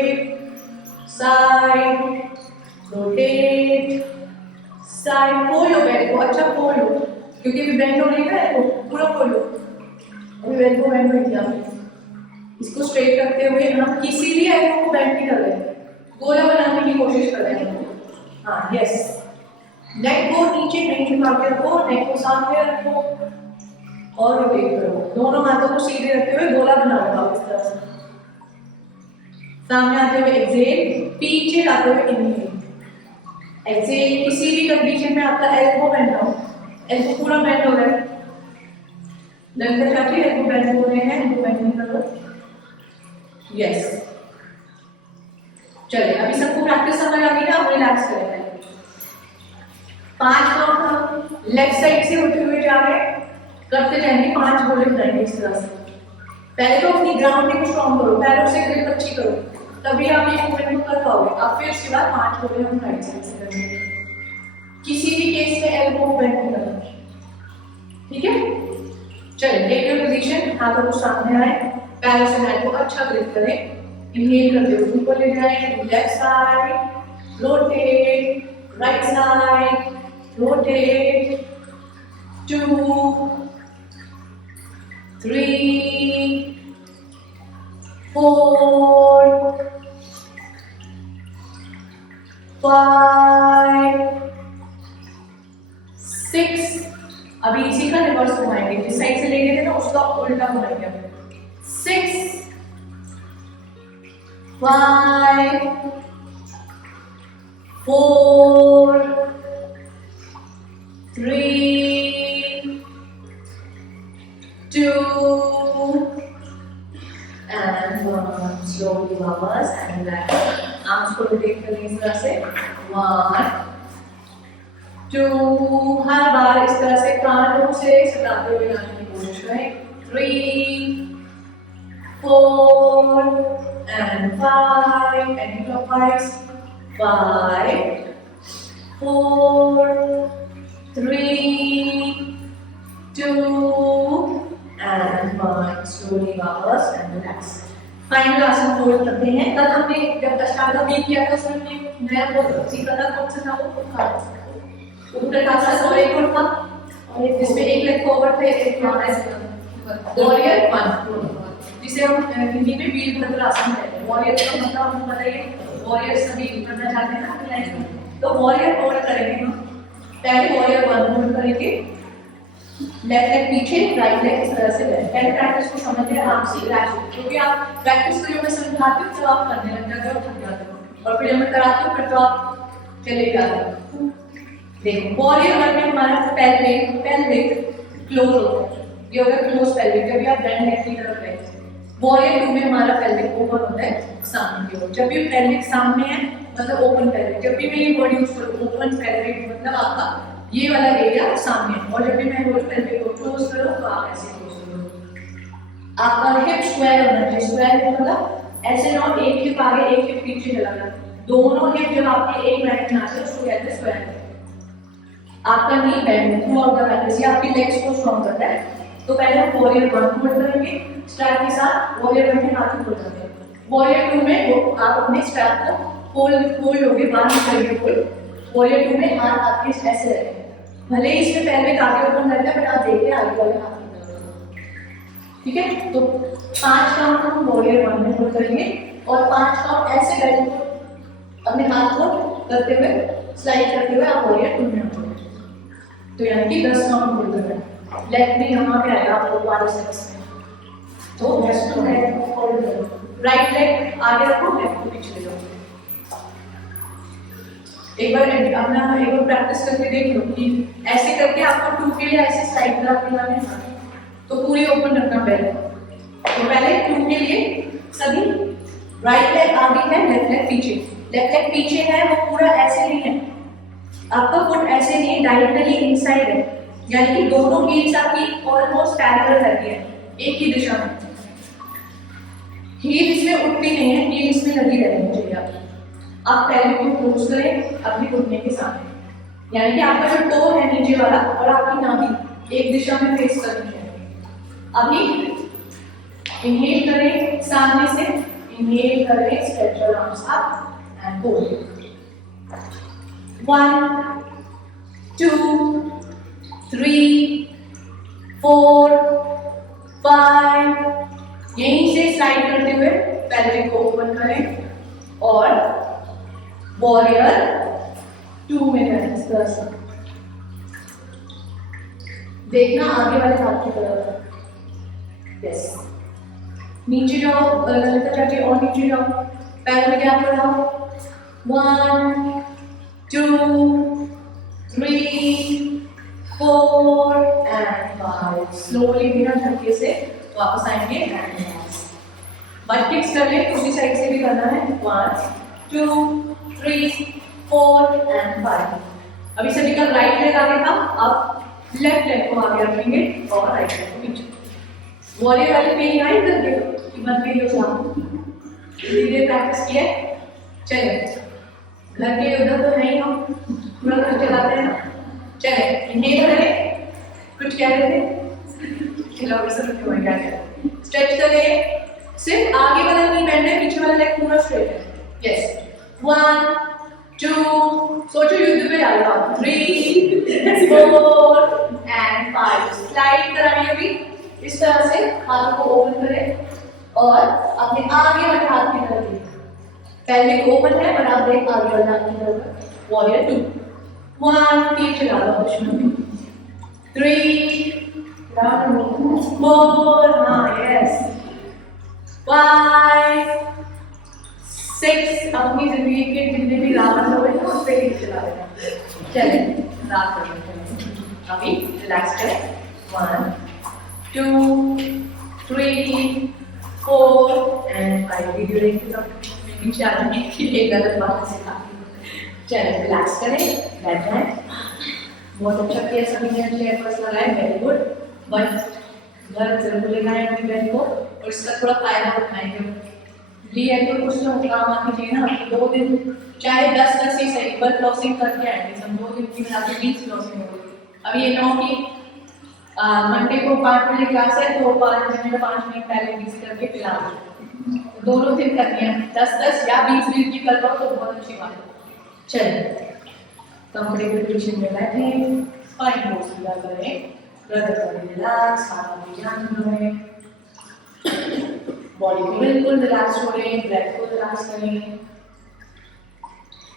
साइड, रोटेट, साइड, खोलो बैक को, अच्छा खोलो, क्योंकि अभी बेंड हो रही है एल्बो, पूरा खोलो, अभी एल्बो बेंड हो गया, इसको स्ट्रेट करते हुए हम किसी भी एल्बो को बेंड नहीं कर रहे हैं, गोला की कोशिश कर रहे हैं। हाँ यस, नेक को नीचे नहीं झुका के रखो, नेक को सामने रखो और रोटेट करो। दोनों हाथों को सीधे रखते हुए गोला बना रखो इस तरह से। सामने आते हुए एक्सेल, पीछे आते हुए इनहेल। एक्सेल, किसी भी कंडीशन में आपका एल्बो बेंड हो, एल्बो पूरा बेंड हो रहा है, लगता चाहती है एल्बो बेंड हो रहे हैं, एल्बो बेंड नहीं कर लो। यस, चलिए अभी सबको प्रैक्टिस समझ आ गई ना, अब रिलैक्स करेंगे। 5 काउंट हम लेफ्ट साइड से उठते हुए जा रहे हैं, करते जाएंगे, 5 गोले बनाएंगे इस तरह से। पहले तो अपनी ग्राउंडिंग को स्ट्रॉन्ग करो, पैरों से ग्रिप अच्छी करो, तभी आप ये मूवमेंट को कर पाओगे। अब फिर उसके बाद 5 गोले हम राइट साइड से करेंगे। किसी भी केस में एल्बो बेंड नहीं करना, ठीक है? चलिए टेक योर पोजीशन, हाथों को सामने आए, पैरों से हैंड को अच्छा ग्रिप करें। इनहेल करते हुए ऊपर ले जाएं, left side rotate, right side rotate, 2, 3, 4, 5, 6। अभी इसी का रिवर्स घुमाएंगे, जिस साइड से ले गए थे ना उसका उल्टा घुमाएंगे। 6, 5, 4, 3, 2, and 1. Slowly वापस and back. आर्म्स को रोटेट करें इस तरह से। 1, 2, हर बार इस तरह से कानों से सटाते हुए लाने की कोशिश करें। 3, 4, and 5. Anti-clockwise. 5, 4, 3, 2, and 1. Slowly वापस and relax. फाइनल आसन फोल्ड करते हैं। कल हमने जब अष्टांग योग किया था उसमें हमने नया वो सीखा था, कौन सा था वो? उत्तरासन और एक और था, और इसमें एक लेग फॉरवर्ड था, एक वॉरियर 1, जिसे हम हिंदी में वीरभद्र आसन कहते हैं। वॉरियर का मतलब आपको पता ही है, वॉरियर सभी करना चाहते हैं ना अपनी लाइफ में, तो वॉरियर होल्ड करेंगे हम। पहले वॉरियर 1 होल्ड करेंगे, लेफ्ट लेग पीछे, राइट लेग इस तरह से लेफ्ट। पहले प्रैक्टिस को समझते हैं आराम से, क्योंकि आप प्रैक्टिस को जब मैं समझाती हूँ तो आप करने लग जाते हो, थक जाते हो, और फिर जब मैं कराती हूँ फिर तो आप चले जाते हो। देखो वॉरियर 1 में हमारा पेल्विक क्लोज होता है, ये होगा क्लोज पेल्विक, जब भी आप बेंड नेक की तरफ गए। वॉरियर 2 में हमारा पेल्विक ओपन होता है सामने की ओर। जब भी पेल्विक सामने है मतलब ओपन पेल्विक, जब भी मैं ये वर्ड यूज करूँ ओपन पेल्विक मतलब आपका ये वाला एरिया सामने है, और जब भी मैं बोल पेल्विक को क्लोज करो तो आप ऐसे क्लोज करो। आपका हिप स्क्वायर होना चाहिए। स्क्वायर मतलब ऐसे ना, एक हिप आगे एक हिप पीछे चला गया, दोनों हिप जब आपके एक लाइन में आते हैं उसको कहते हैं स्क्वायर। आपका knee bend throughout the practice, ये आपकी लेग्स को स्ट्रॉन्ग करता है। तो पहले हम वॉरियर 1 होल्ड करेंगे स्ट्रैप के साथ, वॉरियर 1 में हाथ खोल जाते हैं। वॉरियर 2 में आप अपने स्ट्रैप को होल्ड होगे, बाहर निकलेंगे होल्ड। वॉरियर 2 में हाथ आपके ऐसे रहेंगे, भले ही इसमें पहले आगे ओपन रहता है, बट आप देखिए आगे वाले हाथ की तरफ, ठीक है? तो 5 काउंट हम वॉरियर 1 में होल्ड करेंगे, और 5 काउंट ऐसे बैठ अपने हाथ को करते हुए स्लाइड करते हुए आप वॉरियर 2 में होल्ड। तो यानी कि 10 काउंट होल्ड करना है। लेफ्ट में यहाँ पे आएगा आपको वाले सेक्स में, तो लेफ्ट लेग होल्ड करो, राइट लेग आगे रखो, लेफ्ट को पीछे ले जाओ। एक बार प्रैक्टिस करके देख लो कि ऐसे करके आपको 2 के लिए ऐसे स्लाइड कराना है, तो पूरी ओपन रखना पहले। तो पहले 2 के लिए सभी राइट लेग आगे है, लेफ्ट लेग पीछे। लेफ्ट लेग पीछे है वो पूरा ऐसे नहीं है, आपका फुट ऐसे नहीं, डायरेक्टली इनसाइड है, यानी कि दोनों हील्स आपकी ऑलमोस्ट पैरेलल रहती है एक ही दिशा में। हील इसमें उठती नहीं है, हील इसमें लगी रहनी चाहिए आपकी। आप पहले को क्लोज करें अपनी घुटने के सामने, यानी कि आपका जो टो है नीचे वाला और आपकी नाभि एक दिशा में फेस करनी है। अभी इनहेल करें सामने से, इनहेल करें, stretch your arms up and hold. 1, 2, 3, 4, 5। यहीं से स्लाइड करते हुए पेल्विक को ओपन करें और वॉरियर 2 में करें इस तरह से। देखना आगे वाले हाथ की तरफ। यस, नीचे जाओ, ललिता चाची और नीचे जाओ, पैरों में गैप बढ़ाओ। 1 2 3 4 and 5। स्लोली बिना धक्के से वापस आएंगे एंड बट किक्स कर ले, दूसरी साइड से भी करना है। 1 2 3 4 and 5। अभी सभी का राइट लेग आगे था, अब लेफ्ट लेग को आगे रखेंगे और राइट लेग को पीछे। वॉरियर वाली पेन आई करके कि बन गई हो साहब, धीरे प्रैक्टिस किए। चले घर के उधर तो है ही, हम पूरा घर चलाते हैं ना। चले इन्हें करें, कुछ कह रहे थे खिलाओ सब क्यों क्या करें। स्ट्रेच करें, सिर्फ आगे वाला नहीं बैंड है, पीछे वाला लेग पूरा स्ट्रेट है। यस 1 2, सोचो युद्ध पे डालो आप। 3 4 and 5। स्लाइड करानी अभी इस तरह से, हाथ को ओपन करें और अपने आगे वाले हाथ की तरफ देखिए। पहले ओपन है और आप देख आगे वाले हाथ की तरफ। वॉरियर 2 1 तीर चला लो दुश्मन। 3 4 हाँ यस 5 6। अपनी जिंदगी के जितने भी रावण हो गए ना उस पर तीर चला रहे हैं। चले रात कर अभी रिलैक्स करें। 1 2 3 4 and 5। वीडियो देखते सब नीचे आ जाने के लिए गलत बात सिखा। चलिए रिलैक्स करें, बैठ जाएं। बहुत अच्छा किया सभी ने, चेयर पर लगाए, वेरी गुड। बट घर जरूर लेना है अपनी बहन को और इसका थोड़ा फायदा उठाएंगे। लिए तो कुछ तो काम आनी चाहिए ना। 2 दिन चाहे 10 ही सही, पर फ्लॉसिंग करके आएंगे सब। 2 दिन की मिला के 20 फ्लॉसिंग होगी। अब ये 9 की मंडे को 5 बजे क्लास है, तो 5 मिनट पहले 20 करके पिला दो। दोनों दिन करनी है, 10 या 20 की कर लो तो बहुत अच्छी बात है। चलिए कंफर्टेबल पोजीशन में बैठे, स्पाइन को सीधा करें, गर्दन को रिलैक्स, हाथ भी ध्यान करें, बॉडी को बिल्कुल रिलैक्स छोड़ें, ब्रेथ को रिलैक्स करें।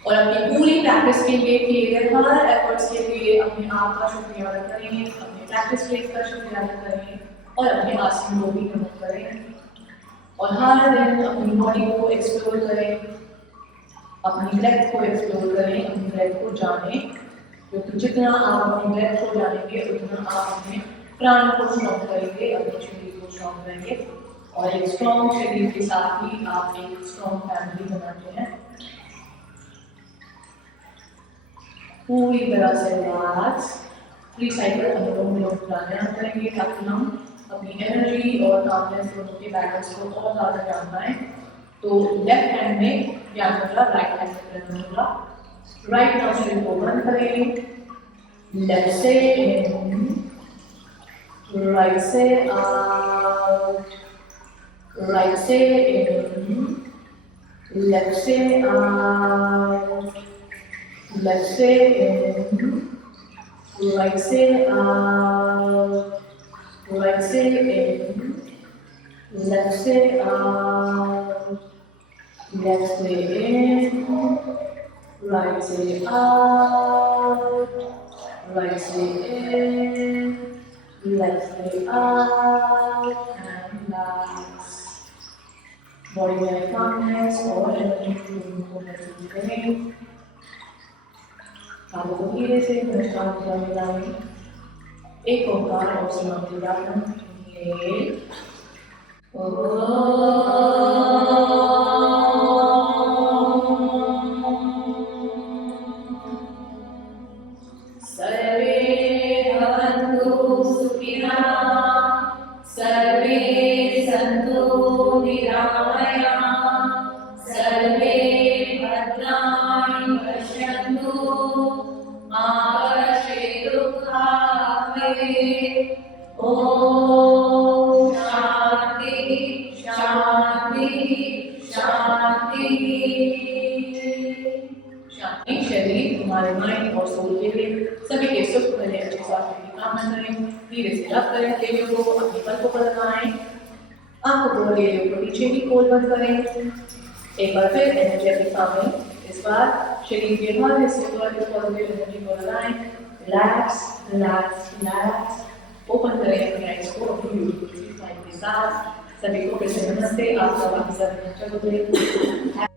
और अपनी पूरी प्रैक्टिस के लिए किए गए हर एफर्ट्स के लिए अपने आप का शुक्रिया अदा करें, अपने प्रैक्टिस प्लेस का शुक्रिया अदा करें और अपने आसन को भी नमन करें। और हर दिन अपनी बॉडी को एक्सप्लोर करें, अपनी ब्रेथ को एक्सप्लोर करें, अपनी ब्रेथ को जानें, क्योंकि जितना आप अपनी ब्रेथ को जानेंगे उतना आप अपने प्राण को स्ट्रॉन्ग करेंगे, अपने शरीर को स्ट्रॉन्ग करेंगे। और एक स्ट्रॉन्ग शरीर के साथ ही आप एक स्ट्रॉन्ग फैमिली बनाते हैं। पूरी तरह से रिलैक्स, 3 साइकिल अनुलोम विलोम प्राणायाम करेंगे ताकि हम अपनी एनर्जी और कॉन्फिडेंस दोनों के बैलेंस को और ज़्यादा जान पाएं। तो लेफ्ट हैंड में ध्यान मुद्रा, राइट हैंड में प्रणव मुद्रा। राइट नॉस्ट्रिल को बंद करें, लेफ्ट से इन, राइट से आउट, राइट से इन, लेफ्ट से आउट, लेफ्ट से इन, राइट से आउट, राइट से इन, लेफ्ट से आउट, लेफ्ट से इन, राइट से आउट, राइट से इन, लेफ्ट से आउट एंड रिलैक्स। बॉडी में कामनेस और एनर्जी को महसूस करें। हाथों को धीरे से नमस्कार मुद्रा में लाएं। एक ओंकार और समाधि व्यापन। सर्वे भवन्तु सुखिनः, सर्वे सन्तु निरामयाः, सर्वे भद्राणि पश्यन्तु, मा कश्चित् दुःखाय भवेत्। ओम शांति शांति शांति शांति। शरीर, तुम्हारे माइंड और सोल के लिए सभी के सुख भले अच्छे स्वास्थ्य की कामना करें। धीरे से रब करें देवियों को, अपने पल को लगाएं, आंखों को देवियों को पीछे की खोल बंद करें। एक बार फिर एनर्जी अपने सामने इस बार शरीर के हर हिस्से पर इस पॉजिटिव एनर्जी को लगाएं, रिलैक्स रिलैक्स रिलैक्स, ओपन करें अपने आइज को अपनी ब्यूटीफुल स्माइल के साथ। सभी को फिर से नमस्ते, आपका बाकी सब अच्छा हो जाए।